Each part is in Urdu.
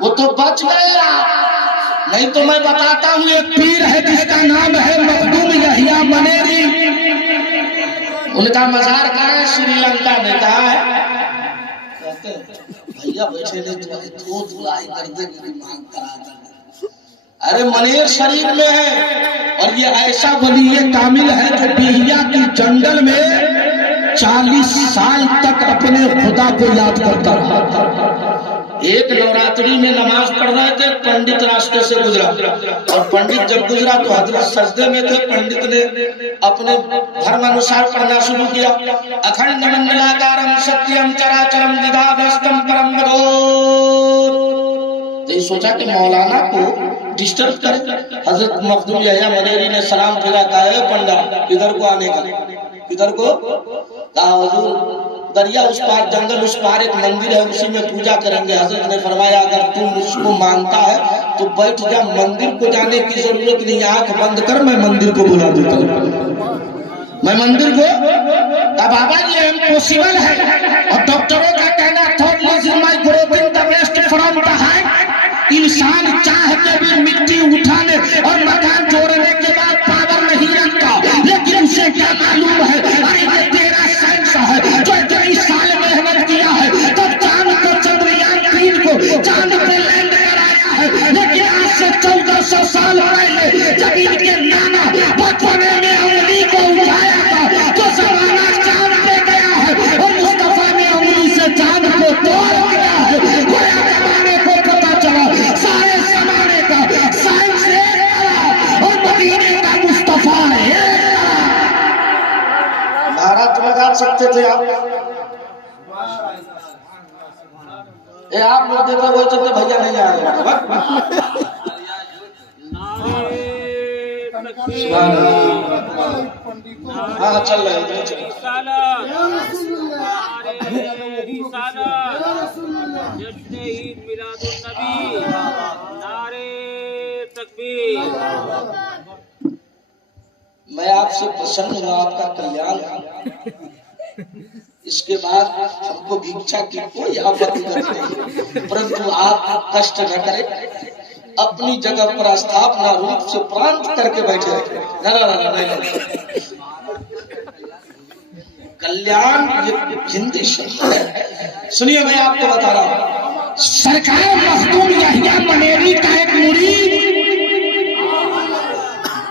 وہ تو بچ گیا، نہیں تو میں بتاتا ہوں ایک پیر ہے جس کا نام ہے مخدوم یحییٰ منیری، ان کا مزار کہاں ہے؟ سری لنکا میں کہا ہے؟ کہتے ہیں بھیا بیٹھے نے تو دعائی کر دے میری مانگ کرا دے، ارے منیر شریف میں ہے، اور یہ ایسا ولی کامل ہے جو بیہیا کی جنگل میں 40 سال تک اپنے خدا کو یاد کرتا رہا۔ ایک نوراتری میں نماز پڑھ رہے تھے، پنڈت راستے سے گزرا، اور پنڈت جب گزرا تو حضرت سجدے میں تھے، پنڈت نے اپنے دھرم انوسار پڑھنا شروع کیا، اکھنڈ منڈلاکارم ستیم چراچرم ودھادستم پرم بدھوت۔ تو یہ سوچا کہ مولانا کو ڈسٹرب کرے، حضرت مخدوم یحییٰ منیری نے سلام پھیرا، کہا ہے پنڈا ادھر کو آنے کا، ادھر کو کہا حضور دریا اس پار جنگل اس پار ایک مندر ہے اسی میں پوجا کریں گے۔ حضرت نے فرمایا اگر تو مجھ کو مانتا ہے تو بیٹھ جا، مندر کو جانے کی ضرورت نہیں، آنکھ بند کر میں مندر کو بلا دیتا ہوں، میں مندر کو۔ بابا یہ امپوسیبل ہے، اور ڈاکٹروں کا کہنا تھوڑ laser my growthing the waist from the height, انسان چاہ کے بھی مٹی اٹھانے اور مکان جوڑنے کے بعد پاور نہیں رکھتا، لیکن اسے کیا معلوم ہے ارے یہ تیرا سائنس ہے جو اتنی سال محنت کیا ہے، تب چاند کو چندریان 3 کو چاند پہ لینڈ کرایا ہے، لیکن آج سے 1400 سال پہلے جب ان کے نانا بچپنے میں انگلی کو اٹھایا تھا تو زمانہ چاند پہ گیا ہے، اور مصطفیٰ نے انگلی سے چاند کو توڑ دیا ہے۔ گویا زمانے کو پتا چلا سارے زمانے کا سائنس ایک طرح اور مدینے کا مصطفیٰ ایک طرح۔ نعرہ تو لگا سکتے تھے آپ، اے آپ لوگ دیکھو وہ چلتے بھیا نہیں آ رہے، ہاں چل رہے ہیں جشن عید میلاد النبی، نعرے تکبیر۔ میں آپ سے پسند ہوں، آپ کا کلیان ہوں، اس کے بعد ہم کو بھیکچا کی کوئی آفت نہیں، پرنتو آپ کشٹ نہ کریں، اپنی جگہ پر استھاپنا روپ سے پرانت کر کے بیٹھے رہے۔ کلیان یہ ہندی شبد ہے، سنیے میں آپ کو بتا رہا ہوں، سرکار مخدوم یحییٰ منیری کا ایک مرید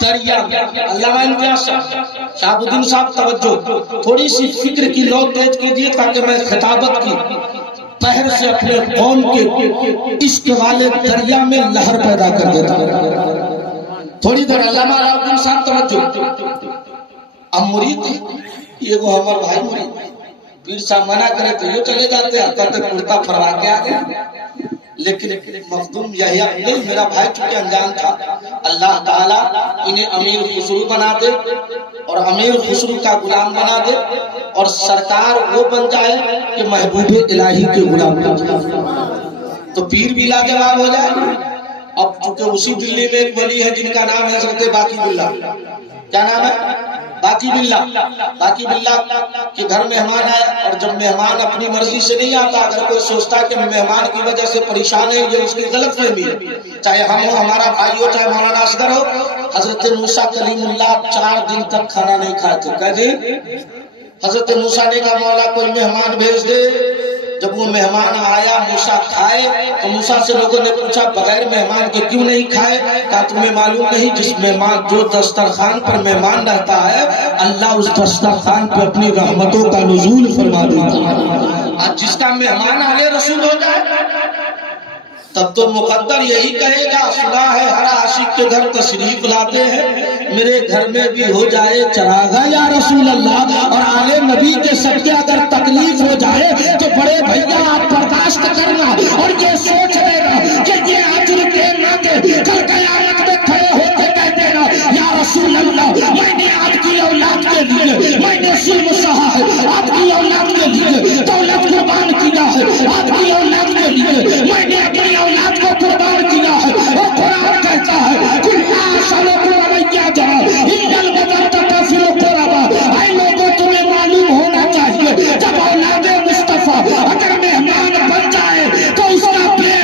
دریا، علامہ امتیاز صاحب، شہاب الدین صاحب توجہ، تھوڑی سی فکر کی لو تیز کیجئے تاکہ میں خطابت کی بحر سے اپنے قوم کے عشق والے دریا میں لہر پیدا کر دیتا ہوں۔ تھوڑی دیر علامہ الدین صاحب توجہ، اب مرید یہ وہ ہمارا بھائی مرید، پیر صاحب منع کرے تو یہ چلے جاتے ہیں، کہتے کرتا فرما کے آگے، لیکن مخدوم یحییٰ نہیں، میرا بھائی چونکہ انجان تھا، اللہ تعالیٰ انہیں امیر خسرو بنا دے اور امیر خسرو کا غلام بنا دے، اور سرکار وہ بن جائے کہ محبوب الہی کے غلام بن جائے، تو پیر بھی لاجواب ہو جائے۔ اب چونکہ اسی دلی میں ایک ولی ہے جن کا نام ہے حضرت باقی باللہ، کیا نام ہے؟ باقی باللہ۔ باقی باللہ کے گھر مہمان آئے، اور جب مہمان اپنی مرضی سے نہیں آتا، اگر کوئی سوچتا ہے کہ مہمان کی وجہ سے پریشان ہے، یہ اس کی غلط فہمی ہے، چاہے ہم ہو، ہمارا بھائی ہو، چاہے مولانا اصغر ہو۔ حضرت موسیٰ کلیم اللہ 4 دن تک کھانا نہیں کھائے تھے، کہہ دیں حضرت موسیٰ نے کہا مولا کوئی مہمان بھیج دے، جب وہ مہمان آیا موسیٰ کھائے تو موسیٰ سے لوگوں نے پوچھا بغیر مہمان کے کیوں نہیں کھائے؟ کہا تمہیں معلوم نہیں جس مہمان جو دسترخوان پر مہمان رہتا ہے اللہ اس دسترخوان پہ اپنی رحمتوں کا نزول فرما دیتا ہے، اور جس کا مہمان اہل رسول ہو جائے تب تو مقدر یہی کہے گا سنا ہے ہر عاشق کے گھر تشریف لاتے ہیں، میرے گھر میں بھی ہو جائے چراغا یا رسول اللہ، اور آل نبی کے صدقے اگر تکلیف ہو جائے تو بڑے بھیا آپ برداشت کرنا، اور یہ سوچ لینا کہ یہ اجر کے ناطے کل قیامت میں کھڑے ہو کے کہہ دینا یا رسول اللہ میں نے آپ کی اولاد کے لیے میں نے ظلم سہا ہے، آپ کی اولاد کے لیے دولت قربان کیا ہے، آپ کی اولاد کے لیے میں نے اپنی اولاد کو قربان کیا ہے، اور قرآن کہتا ہے کُلّا سَلَكُمْ عَلَيَّ جَرَا إِلَّا الْمَدَّةَ فِي الْقُرَبَى۔ اے لوگوں تمہیں معلوم ہونا چاہیے جب اولاد مصطفیٰ اگر مہمان بن جائے تو اس کا پیٹ